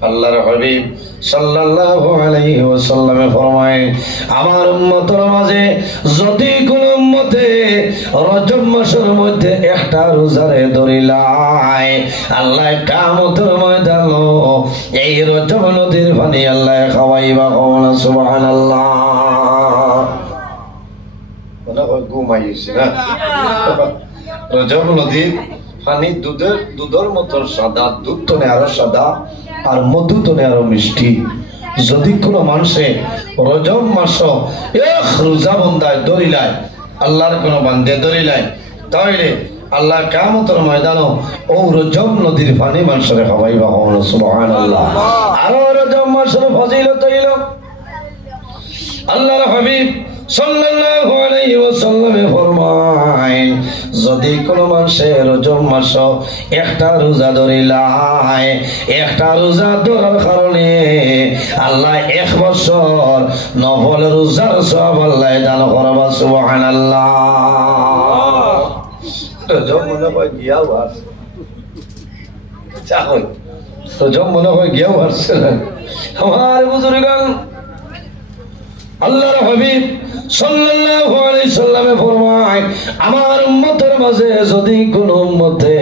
আল্লাহর হাবিব সাল্লাল্লাহু আলাইহি ওয়াসাল্লামে ফরমায় আমার উম্মতের মাঝে যদি কোন উম্মতে রজব মাসের মধ্যে একটা রোজারে ধরিলাই আল্লাহ কামতের ময়দান এই রজব নদীর পানি আল্লাহ খাওয়াইবা কওনা সুবহানাল্লাহ। না? রজব নদীর পানি দুধের দুধের মতো সাদা দুধ তনে আরও সাদা। আর মধু তনে আরও মিষ্টি। যদি কোনো মানুষে রজব মাস এক রোজা বন্দায় দরিলায় আল্লাহর কোনো বান্ধে দরিলায় তাহলে আল্লাহ কামতর ময়দান ও রজম নদীর পানি মানুষের খাওয়াইবা হন সুবহান আল্লাহ আরও রজম মাসের ফজিলত হইল আল্লাহর হাবিব যদি কোন মানুষে রজব মাস একটা রোজা ধরিলাই একটা রোজা ধরার কারণে আল্লাহ এক বছর নফল রোজার সব আল্লাহ দান করবা, সুবহানাল্লাহ। রজব মনে হয় গিয়াও আছে চাহই রজব মনে হয় গিয়াও আসছে আমার বুজুর্গান আল্লাহর হাবিব সাল্লাল্লাহু আলাইহি সাল্লামে ফরমায়, আমার উম্মতের মাঝে যদি কোন উম্মতে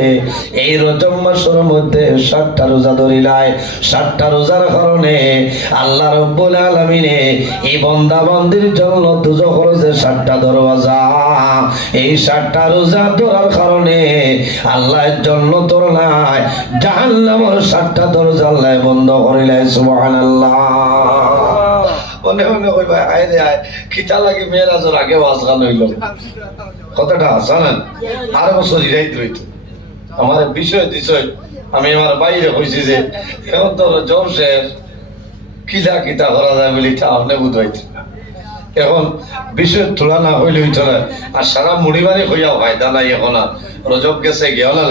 এই রজব মাসের মধ্যে সাতটা রোজা ধরিলায়, সাতটা রোজার কারণে আল্লাহ রব্বুল আলামিনে এই বান্দা বান্দির জন্য দুজখর যে সাতটা দরওয়াজা। এই সাতটা রোজা ধরার কারণে আল্লাহর জন্য তোর নাই, জাহান্নামের সাতটা দরজা আল্লাহ বন্ধ করিলাই সুবহানাল্লাহ। মনে মনে কইবা আয় রে আয় লাগে আগে হইল। কথাটা জানেন? আর বছর ইরাইত রইত। আমার বিষয় দিছয় আমি আমার বাইরে যে, এখন তো শেষ কিতা করা যায় বলি তা আপনি এখন বিষয় তোলা না হইলে হইত না, আর সারা মুড়ি বাড়ি হইয়া ফায়দা নাই এখন আর। রজব গেছে গিয়া না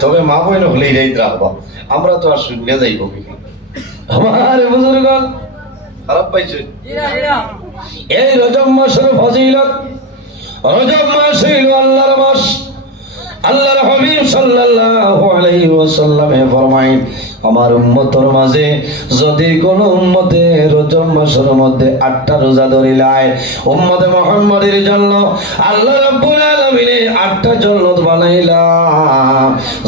তবে মা বই নহলে ইরাইত রাখবা, আমরা তো আর শূন্য যাইব আমার বুজুর্গণ খারাপ পাইছে। এই রজব মাসের ফজিলত রজব মাস হইল আল্লাহর মাস। আল্লাহর হাবিব সাল্লাল্লাহু আলাইহি ওয়াসাল্লামে ফরমায় আমার উম্মতর মাঝে যদি কোন উম্মতে রজব মাসের মধ্যে আটটা রোজা ধরিলায় উম্মতে মুহাম্মাদের জন্য আল্লাহ রাব্বুল আলামিন আটটা জান্নাত বানাইলা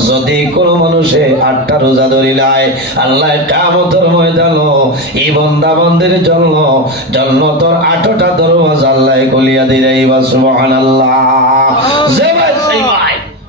যদি কোন মানুষে আটটা রোজা ধরিলায় আল্লাহ কিয়ামতের ময়দান এই বান্দা বান্দির জন্য জান্নাতের আটটা দরওয়াজা আল্লাহ খুলিয়া দিলাইবা সুবহানাল্লাহ। যে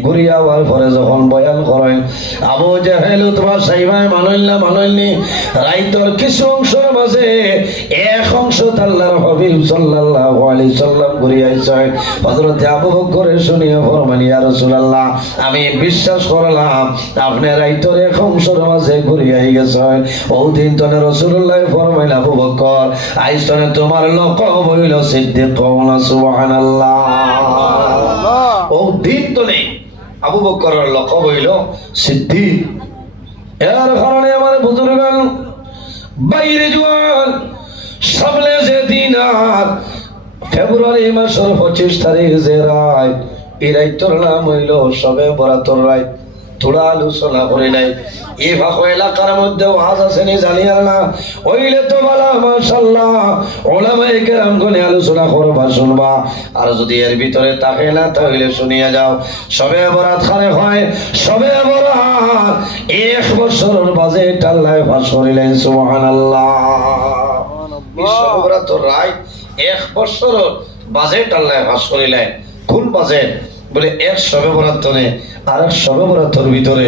ঘুরিয়া হওয়ার পরে যখন বয়ান করেন আবু জাহেল তোমার সাইবাই মানইল না মানইলনি রাইতর কিছু অংশের মাঝে এক অংশ আল্লাহর হাবিব সাল্লাল্লাহু আলাইহি সাল্লাম ঘুরিয়াইছেন হযরত আবু বকরের শুনিয়া ফরমান ইয়া রাসূলুল্লাহ আমি বিশ্বাস করলাম আপনি রাইতর এক অংশের মাঝে ঘুরিয়াই গেছেন। ও দিন তনে রাসূলুল্লাহ ফরমাইল আবু বকর আইসনে তোমার লকব হইল সিদ্দিক সুবহানাল্লাহ। ও দিন তনে আবু বকরের লকব হইল সিদ্ধি। এর কারণে আমার বুজুর্গান, বাইরে জোয়ান, সামনে যে দিন আর ফেব্রুয়ারি মাসের পঁচিশ তারিখ যে রায়, এই রাইতর নাম হইল সবে বরাতর রায়। থোড়া আলোচনা করে নাই। এই ভাষা এলাকার মধ্যে ওয়াজ আছে নি জানি আর না। ওইলে তো বালা মাশাল্লাহ। ওলামায়ে কেরাম গনে আলোচনা করবা শুনবা। আর যদি এর ভিতরে থাকে না তাহলে শুনিয়া যাও। সবে বরাত খানে হয় সবে বরাত এক বছরের বাজেট আল্লাহ ফাঁস করিলেন সুবহানাল্লাহ। এই সবে বরাত রায় এক বছরের বাজেট আল্লাহ ফাঁস করিলেন। কোন বাজেট বলে এক সবে বরাত্তরে আর এক সবে বরাত্তর ভিতরে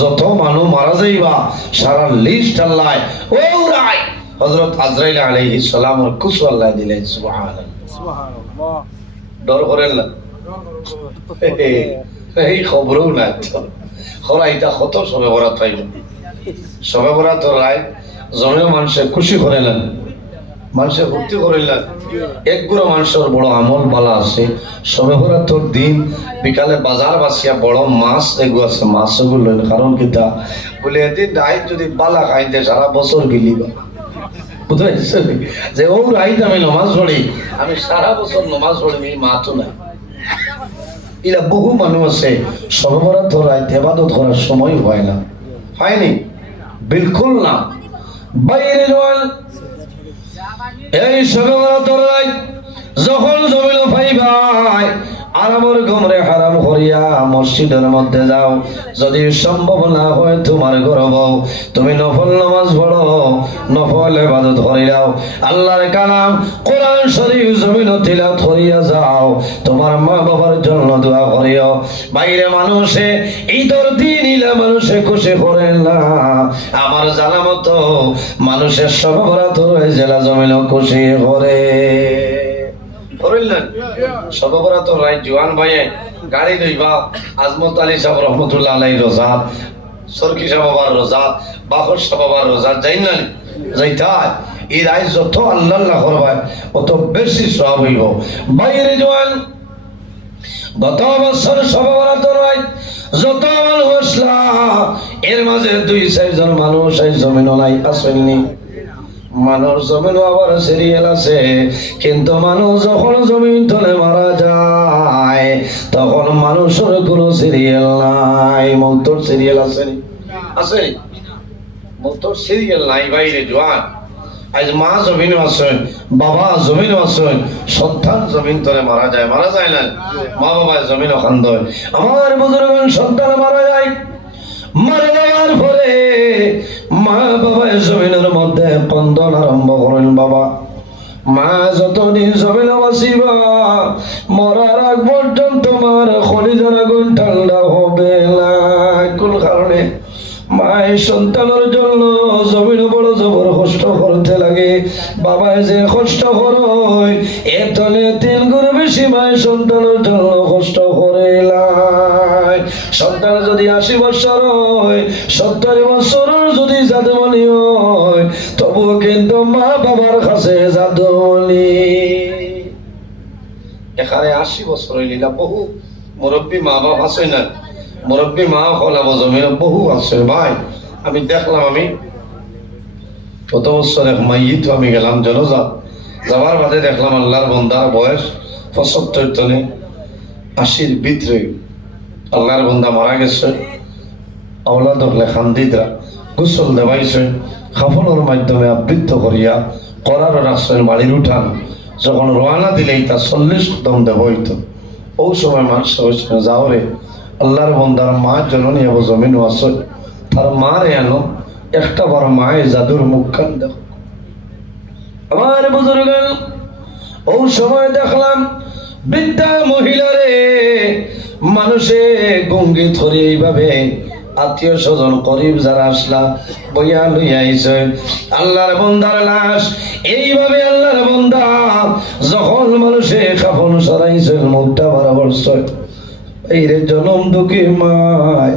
যত মানুষ মারা যাইবা সারা লিস্ট আল্লাহ ও রাই হযরত আজরাইল আলাইহিস সালামর কুসু আল্লাহ দিলেন সুবহানাল্লাহ। সুবহানাল্লাহ। ডর করেন না? এই খবরও না খরা এটা কত সবে বরাত পাইব সবে বরাত রায় জমেও মানুষে খুশি করে নেন মানুষে ভক্তি করিলেন এক মানুষের বড় আমল বালা আছে। দিন। বিকালে বাজার বাসিয়া বড় মাছ এগু আছে, মাছ এগুলো কারণ কিতা বলে এদিন যদি বালা সারা বছর যে ও রাইত আমি নমাজ পড়ি, আমি সারা বছর নমাজ পড়ি এই মাতো নাই। এরা বহু মানুষ আছে সর্বরাত রাইত এবাদত করার সময় হয় না। হয়নি বিলকুল না। বাইরে এই রাইত যখন জমিল পাইবাই আরামর গমরে হারাম করিয়া মসজিদের মধ্যে যাও। যদি সম্ভব না হয় তোমার গরব তুমি নফল নামাজ পড়ো, নফল ইবাদত করি যাও আল্লাহর কালাম কোরআন শরীফ জমিন তিলাওয়াত করিয়া যাও। তোমার মা বাবার জন্য দোয়া করিও। বাইরে মানুষে ঈদর দিন ইলা মানুষে খুশি করে না। আমার জানা মতো মানুষের সর্বরাত রয়ে জেলা জমিন খুশি করে। সর্বরাত রায় জোয়ান ভাইয়ে গাড়ি লইবা আজমত আলী সাহেব রহমতুল্লাহ আলাই রোজা সরকি সাহেব বাবার রোজা বাহর রোজা যাই না যাইতা এই রায় যত আল্লাহ আল্লাহ করবায় অত বেশি সব হইব। বাইরে জোয়ান গত বছর সর্বরাত রায় যত বসলা এর মাঝে দুই চারজন মানুষ এই জমিন নাই আসেননি। মানুষ জমিন আবার সিরিয়াল আছে। কিন্তু মানুষ যখন জমিন তলে মারা যায়, তখন মানুষের কোনো সিরিয়াল নাই। মৌতর সিরিয়াল আছে আছে? মৌতর সিরিয়াল নাই বাইরে, জোয়ান। আজ মা জমিন আছেন বাবা জমিন আছেন সন্তান জমিন তলে মারা যায়। মারা যায় না? মা বাবা জমিন ওখান দয় আমার বুজুর্গ সন্তান মারা যায়। মারা যাওয়ার মা বাবা জমিনের মধ্যে কন্দন আরম্ভ করেন বাবা। মা যতদিন জমিন বাসিবা মরার আগ পর্যন্ত মার খলিজার আগুন ঠান্ডা হবে না। কোন কারণে? মায়ের সন্তানের জন্য জমিন বড় জবর কষ্ট করতে লাগে। বাবায় যে কষ্ট করয় এর তলে তিন গুণ বেশি মায়ের সন্তানের জন্য কষ্ট করে লাই। সন্তান যদি আশি বছর হয়, সত্তর বছরের যদি জাদুমণি হয়, তবুও কিন্তু মা বাবার কাছে জাদুমণি। এখানে আশি বছর হইলিলা বহু মুরব্বী মা বাপ আছে না? মুরব্বী মা হলাম জমিন বহু আছে, ভাই। আমি দেখলাম, আমি কত বছর এক মাইয়িত আমি গেলাম জনজাত। যাবার বাদে দেখলাম আল্লাহর বন্দার বয়স পঁচাত্তর টনে আশির ভিতরে। আল্লাহর বন্ধা মারা গেছে। আওলাদ হলে খান্দিদরা গোসল দেবাইছে খাফনের মাধ্যমে আবৃত্ত করিয়া করার রাখছেন বাড়ির উঠান। যখন রওনা দিলেই তা চল্লিশ কদম দেব হইতো। ও সময় মানুষ হয়েছিল, যাও রে। আল্লাহর বন্দার মা জননী হব জমিন আছে। তার মারে আনো, একটা বার মায়ে জাদুর মুখখান দেখো আমার বুজুর্গ, ও সময় দেখলাম বৃদ্ধা মহিলারে মানুষে গঙ্গি ধরে এইভাবে আত্মীয় স্বজন করিব যারা আসলা, বইয়া লইয়া আল্লাহর বন্দার লাশ, এইভাবে আল্লাহর বন্দা যখন মানুষে কাফন সরাইছে, মুখটা বরাবর ছয় এই রে জনম দুঃখী মায়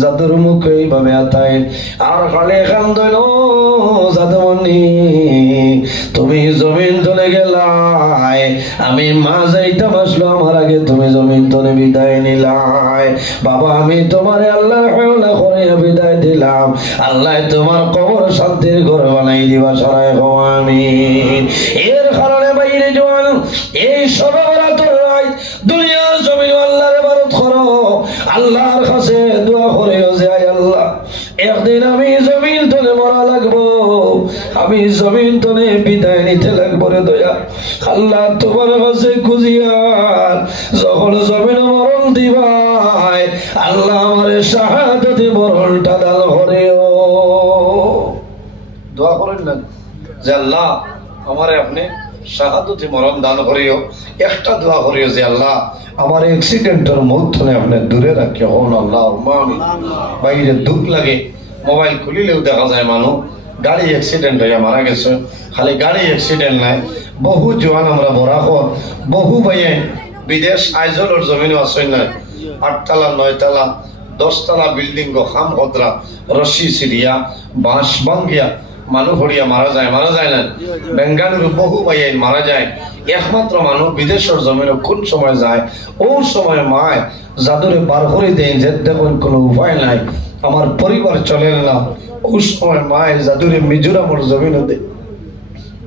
জাদুর মুখ এইভাবে আতায় আর খালে খান দইল জাদুমণি, তুমি জমিন তলে গেলাই। আমি মা যাইতাম আসলো, আমার আগে তুমি জমিন তলে বিদায় নিলাই। বাবা, আমি তোমার আল্লাহর হাওলা করে বিদায় দিলাম। আল্লাহ তোমার কবর শান্তির ঘর বানাই দিবা সারাই আমি এর কারণে বাইরে জোয়ান, এই সর্বরাতর আল্লাহর কাছে দোয়া করে যে আল্লাহ, একদিন আমি জমিন তলে মরা লাগবো। আমি জমিন তলে বিদায় নিতে লাগবো রে দয়া। আল্লাহ তোমার কাছে খুঁজিয়ার যখন জমিন মরণ দিবাই আল্লাহ আমার শাহাদতে মরণটা দান করে দোয়া করেন না? যে, আল্লাহ, আমারে আপনি শাহাদতি মরণ দান করিও, একটা দোয়া করিও যে আল্লাহ, আমার অ্যাক্সিডেন্টের মধ্যে আপনি দূরে রাখিও। হন আল্লাহ বাইরে দুঃখ লাগে, মোবাইল খুলিলেও দেখা যায় মানুষ গাড়ি অ্যাক্সিডেন্ট হইয়া মারা গেছে। খালি গাড়ি অ্যাক্সিডেন্ট নাই, বহু জোয়ান আমরা বড়া কর বহু ভাইয়ে বিদেশ আইজলের জমিনও আসেন নাই। আটতলা, নয়তলা, দশতলা বিল্ডিং গো খাম কদরা রশি সিরিয়া বাঁশ ভাঙ্গিয়া মানুষ হরিয়া মারা যায় মারা যায় না। বেঙ্গালুরু বহু ভাইয়াই মারা যায়। একমাত্র মানুষ বিদেশের জমিনে কোন সময় যায় ও সময় মায় যাদুরে বার করে দেন যে দেখুন কোনো উপায় নাই। আমার পরিবার চলে না ও সময় মায় যাদুরে মিজোরামর জমিনে দেয়।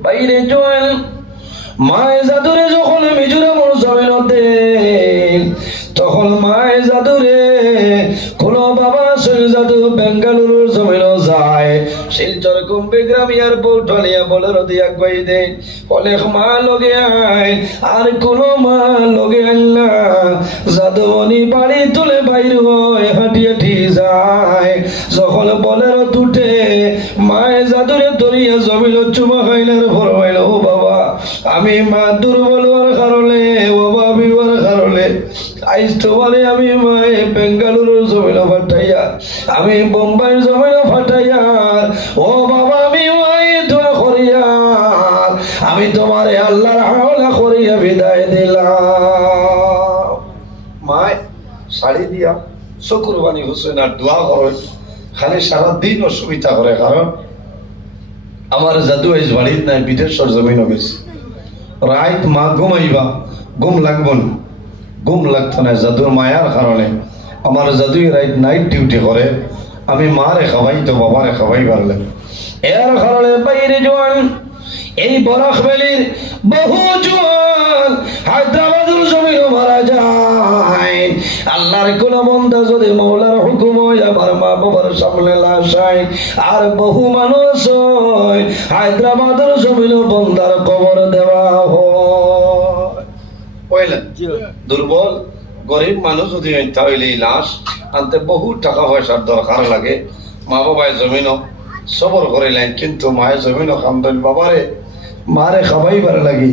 বাইরে চল মায় জাদুরে যখন মিজোরামর জমিনতে তখন মায় জাদুরে কোন বাবা সেই জাদু বেঙ্গালুরুর জমিন যায়। শিলচর কুম্বে গ্রামিয়ার পৌঠালিয়া বলে দিয়া কই দে অনেক মা লগে আয়, আর কোন মা লগে আল্লা জাদুমণি বাড়ি তুলে বাইর হয়, হাঁটি হাঁটি যায়। যখন বলের তুটে মায় জাদুরে ধরিয়া জমিল চুমা খাইলার ফরমাইল ও বাবা, আমি মা দুর্বল হওয়ার কারণে কারণে তোমারে আমি মায়ে বেঙ্গালুরুর জমিন ফাটাইয়া, আমি বোম্বাইয়ের জমিন ফাটাইয়া, ও বাবা, আমি মায়ে দোয়া করিয়া, আমি তোমারে আল্লাহর হাওলা করিয়া বিদায় দিলাম। মায় শাড়ি দিয়া চকুর বাণী হোসেন আর দোয়া করে খালি সারা দিন অসুবিধা করে, কারণ আমার জাদু আইস বাড়িত নাই বিদেশের জমিন গেছে রাইত মা ঘুমাইবা, ঘুম লাগবো না। ঘুম লাগতো না জাদুর মায়ার কারণে আমার জাদুই রাইত নাইট ডিউটি করে আমি মারে খাবাই তো বাবারে খাবাই পারলে এর কারণে বাইরে জোয়ান এই বরাক ভ্যালির বহু জোয়ান হায়দ্রাবাদের জমিও মারা যায়। আল্লাহর কোন বন্ধা যদি মৌলার হুকুম হয় আমার মা বাবার সামনে লাশ হয় আর বহু মানুষ হয় হায়দ্রাবাদের জমিন বন্ধার কবর দেওয়া হয়। কইলেন দুর্বল গরিব মানুষ যদি হইলে এই লাশ আনতে বহু টাকা পয়সার দরকার লাগে। মা বাবায় জমিনও সবর করিলেন কিন্তু মায়ের জমিনও কান্দন বাবারে মারে খাবাইবার লাগি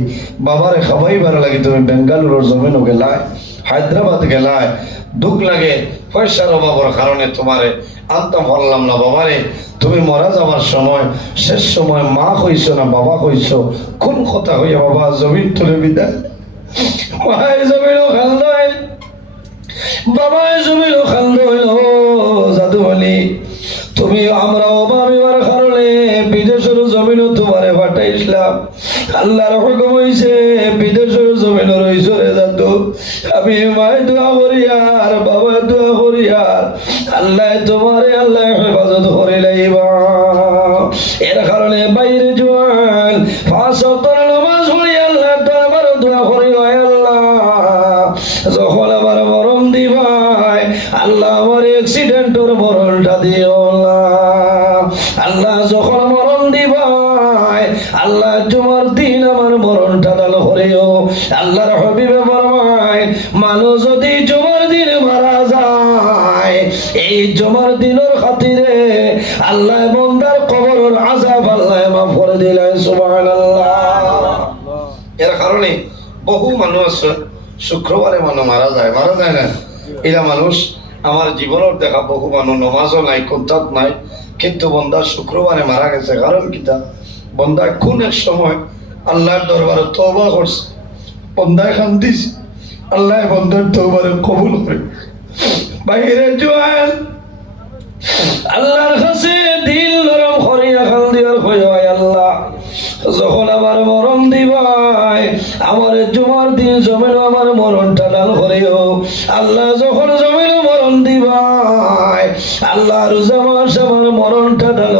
বাবারে খাবাইবার লাগি তুমি বেঙ্গালুরুর জমিনও গেলায় হায়দ্রাবাদ গেলায়। দুঃখ লাগে পয়সার অভাবের কারণে তোমারে আনতাম পারলাম না। বাবারে তুমি মরা যাওয়ার সময় শেষ সময় মা কইছো না বাবা কইছো কোন কথা হইয়া বাবা জমিন তুলে বিদায়। মায়ের জমিন খান্দয় বাবায় জমিন খান্দয় ও জাদু বলি তুমি আমরা আমি মায় দোয়া করি আর বাবা দোয়া করি আর আল্লাহ তোমারে, আল্লাহ দান করিও আল্লাহর হবিবে ফরমায় মানুষ যদি দিন মারা যায়, এই দিনের খাতিরে আল্লাহ বন্দার আজাব আল্লাহ মাফ করে দিলেন, সুবহানাল্লাহ। এর কারণে বহু মানুষ শুক্রবারে মানুষ মারা যায় মারা যায় না? এরা মানুষ, আমার জীবনের দেখা বহু মানুষ নমাজও নাই কোনতাত নাই, কিন্তু বন্দা শুক্রবারে মারা গেছে। কারণ কিতা? বন্দা কোন এক সময় আল্লাহর দরবারে তওবা করছে। বন্দায় কান্দিছে আল্লাহ বন্দার তওবারে কবুল করে। বাইরে জোয়ান আল্লাহর কাছে দিল নরম করিয়া খাল দিবার কয় আল্লাহ, যখন আমার মরণ দিবাই আমার দিন জমিন আমার মরণটা দান করিও। আল্লাহ যখন জমিন মরণ দিবাই আল্লাহ রোজা মাস মরণটা কারণে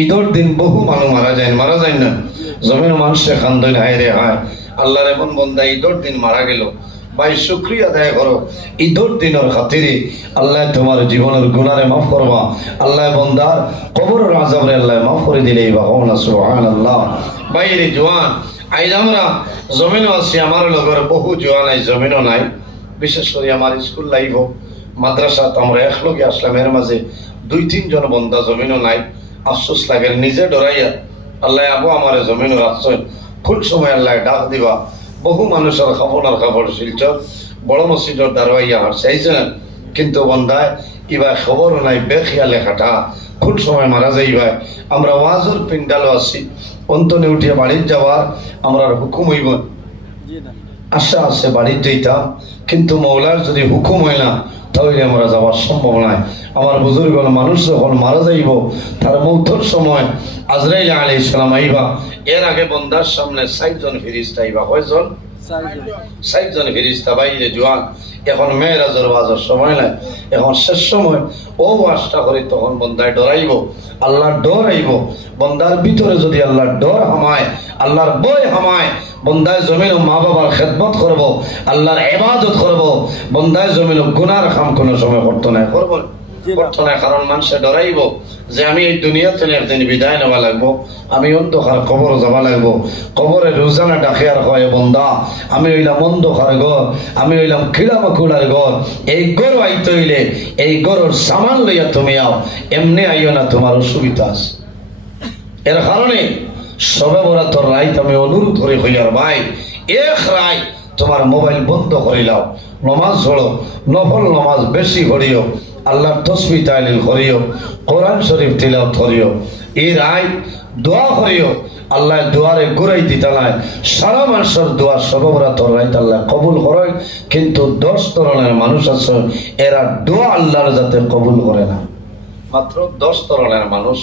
ঈদর দিন বহু মানুষ মারা যায় মারা যায় না? জমিন মানুষে খান্দন হায় রে হায় আল্লাহর এমন বন্দা ঈদর দিন মারা গেল। ভাই শুক্রিয়া আদায় করো ঈদর দিনের খাতিরে আল্লাহ তোমার জীবনের গুণারে মাফ করবা আল্লাহ বন্দার কবরের আজাবরে আল্লাহ মাফ করে দিলে বা হওনা সুবহান আল্লাহ বাইরে জোয়ান আইজ আমরা জমিনও আছি আমার লগর বহু জোয়ান আই, জমিনও নাই। বিশেষ করে আমার স্কুল লাইফ মাদ্রাসাত আমরা একলগে আসলাম এর মাঝে দুই তিনজন বন্দা জমিনও নাই। আফসোস লাগে নিজে ডরাইয়া আল্লাহ আবু আমার জমিনও রাখছেন খুব সময় আল্লাহ ডাক দিবা। বহু মানুষের খবর খবর শিলচর বড় মসজিদর দারোয়াইয়া হার চাইছেন কিন্তু বন্ধায় ইবা খবর নাই বেখিয়ালে খাটা। খুব সময় মারা যাইবাই আমরা ওয়াজুর পিন্ডালও আছি অন্তনে উঠিয়া বাড়ির যাওয়ার আমরা হুকুম হইব আশা আছে বাড়ির যেতাম কিন্তু মৌলার যদি হুকুম হয় না তাহলে আমরা যাওয়ার সম্ভব নয়। আমার বুজুর্গ মানুষ যখন মারা যাইব, তার মৌথর সময় আজরাইল আলী ইসলাম আইবা। এর আগে বন্দার সামনে চারজন ফিরিস্তা আইবা। কয়জন? ষাটজন ফিরিস্তা বাইরে জোয়ান এখন মেয়েরাজের ওয়াজের সময় নাই, এখন শেষ সময়, ও ওয়াজটা করে তখন বন্দায় ডরাইব আল্লাহর ডর আইব বন্দার ভিতরে যদি আল্লাহর ডর হামায় আল্লাহর বই হামায় বন্দায় জমিন মা বাবার খেদমত করব আল্লাহর এবাদত করব বন্দায় জমিন গুনার কাম কোনো সময় করতো না করব? করতো না। কারণ মানুষে ডরাইব যে আমি এই দুনিয়া থেকে একদিন বিদায় নেওয়া লাগবো, আমি অন্ধকার কবর রোজানা ডাকে আর বন্দা, আমি হইলাম অন্ধকার ঘর, আমি হইলাম খিড়া মাকুলার ঘর, এই আইতে হইলে এই সামান লইয়া তুমি আও, এমনি আইও না তোমার অসুবিধা আছে। এর কারণে সবে বরাতর রাইত আমি অনুরোধ করে, হইয়ার ভাই, এক রায় তোমার মোবাইল বন্ধ করিলাও, নমাজ পড়ো, নফল নমাজ বেশি করিও আল্লাহর তসবি তাইলিল করিও, কোরআন শরীফ তিলাও করিও এই রায় দোয়া করিও, আল্লাহ দুয়ারে ঘুরাই দিতে নাই। সারা মানুষের দোয়া সবরাতর রাইত আল্লাহ কবুল করেন, কিন্তু দশ ধরনের মানুষ আছে, এরা দোয়া আল্লাহর যাতে কবুল করে না। মাত্র দশ ধরনের মানুষ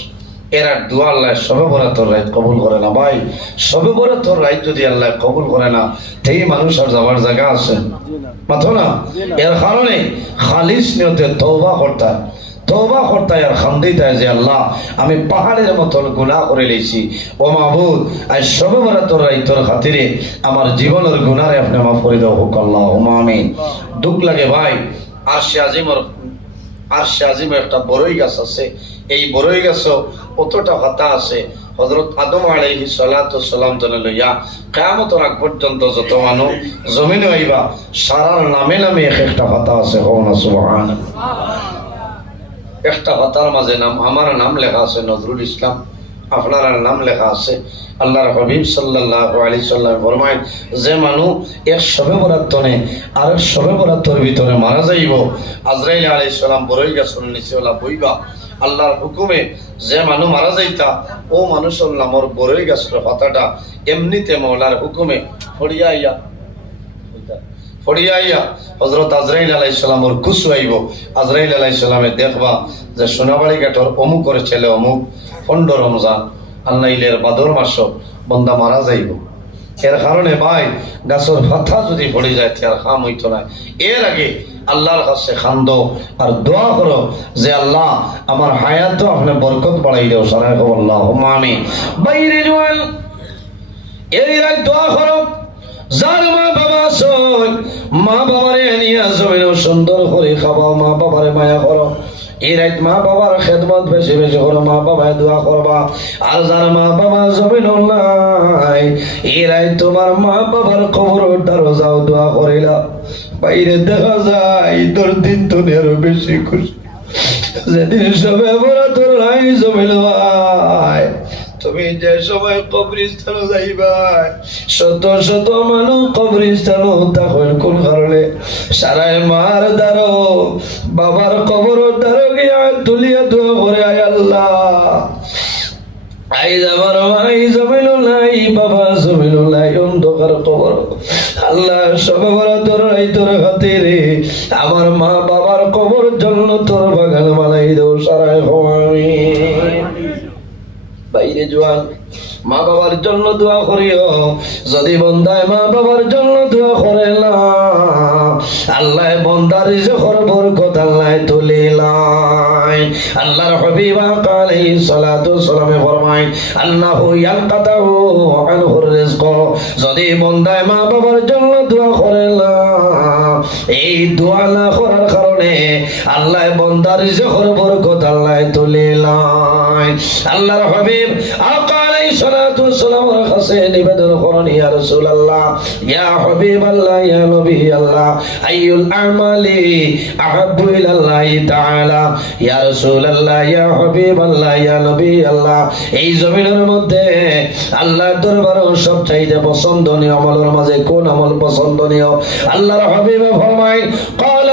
এরা দোয়া আল্লাহ সবে বরাতর রাইত কবুল করে না ভাই। সবে বরাতর রাইত যদি আল্লাহ কবুল করে না, সেই মানুষ আর যাওয়ার জায়গা আছে। মাথো না? এর কারণে খালিস নিয়তে তওবা করতা। তওবা করতা আর খান্দি তাই যে আল্লাহ, আমি পাহাড়ের মতন গুনাহ করে লইছি ও মাহবুদ আজ সবে বরাতর রাইতর খাতিরে আমার জীবনের গুনারে আপনি মাফ করে দাও, হুক আল্লাহ আমিন। দুঃখ লাগে ভাই আর সে আজিমর আর সে আজিমে একটা বড়ই গাছ আছে। এই বড়ই গাছও কতটা হতা আছে। হজরত আদম আলাইহি সালাতু সালাম জনে লইয়া কিয়ামতের আগ পর্যন্ত যত মানুষ জমিনে আইবা, সারার নামে নামে এক একটা হতা আছে সুবহান একটা হতার মাঝে নাম, আমার নাম লেখা আছে নজরুল ইসলাম, আপনার নাম লেখা আছে। আল্লাহর হাবিব সাল্লাল্লাহু আলাইহি সাল্লাম ফরমায় যে মানুষ এক সবে বরাতনে আর এক সবে বরাতর ভিতরে মারা যাইব, আজরাইল আলাইহিস সালাম বড়ই গাছের নিচে বইবা। আল্লাহর হুকুমে যে মানুষ মারা যাইতা, ও মানুষের নামর বড়ই গাছের পাতাটা এমনিতে মৌলার হুকুমে ফড়িয়া আইয়া দেখবা যে অমুক আল্লাইলের বাদর মাস বন্দা মারা যাইব। এর কারণে ভাই, গাছের ফাথা যদি পড়ে যায় তার খাম হইতো না। এর আগে আল্লাহর কাছে খান্দ আর দোয়া করো যে আল্লাহ, আমার হায়াত আপনি বরকত বাড়াই দেও সারাই আল্লাহ মামি বাইরে জোয়াল এই রাত দোয়া করো, যার মা বাবা মা বাবারে নিয়ে সুন্দর করে খাওয়াও, মা বাবারে মায়া করো। এই রাত মা বাবার খেদমত বেশি বেশি করো মা বাবায় দোয়া করবা। আর যার মা বাবা জমিন নাই, এই রাত তোমার মা বাবার খবর যাও দোয়া করিলা। বাইরে দেখা যায় তোর দিন তো আরও বেশি খুশি। যেদিন সবে বড় তোর নাই। জমিল বাবার কবর দ্বারো গিয়া তুলিয়া দোয়া করে আয় আল্লাহ। আইজ আমার ভাই জমিল নাই, বাবা জমিল নাই, অন্ধকার কবর। আল্লাহ সবে বড় তোর এই তোর খাতিরে। আমার মা বাবার কবর জন্য তোর বাগান বানাই দেও সারায় আমি। বাইরে জোয়ান, মা বাবার জন্য দোয়া করিও। যদি বন্দায় মা বাবার জন্য দোয়া করে না, আল্লাহ বন্দার রিজকর বরকত আল্লাহ তুলিলাই আল্লাহর হাবিব আলাইহিস সালাতু সালামে ফরমায়, আন্নাহু ইয়ানকাতাহু আনহুর রিজক। যদি বন্দায় মা বাবার জন্য দোয়া করে না, এই দোয়া না করার কারণে আল্লাহ বন্দার রিজকের বরকত আল্লাহ তুলে আল্লাহ আল্লাহ এই জমিনের মধ্যে সবচাইতে পছন্দনীয় আমলের মাঝে কোন আমল পছন্দনীয়? আল্লাহর হাবিবে ফরমায়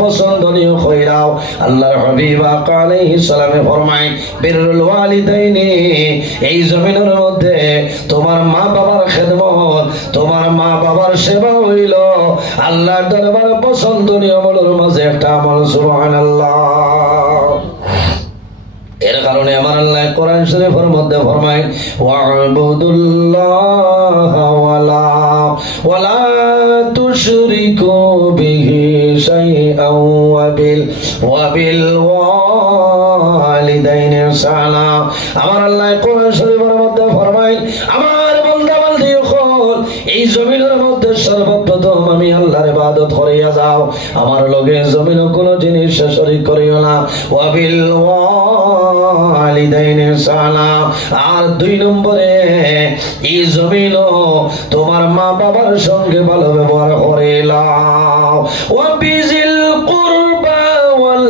পছন্দনীয় আল্লাহর হাবিব সালামে ফরমায় বিররুল ওয়ালিদাইনি, এই জমিনের মধ্যে তোমার মা বাবার খেদমত, তোমার মা বাবার সেবা হইল। আল্লাহর দরবারে পছন্দনীয় আমলের মাঝে একটা আমল, সুবহানাল্লাহ। এর কারণে আমার আল্লাহ কোরআন শরীফের মধ্যে ফরমায় ওয়ালা আমার আল্লাহ কোরআন শরীফের মধ্যে আমার বান্দা বান্দি এই জমিনের মধ্যে সর্বপ্রথম আমি আল্লাহর ইবাদত করিয়া যাও। আমার লগে কোন জিনিস শরীক করিও না। ওয়াবিল আর দুই নম্বরে, এই জমিন তোমার মা বাবার সঙ্গে ভালো ব্যবহার করিলাম ওয়াবিজিল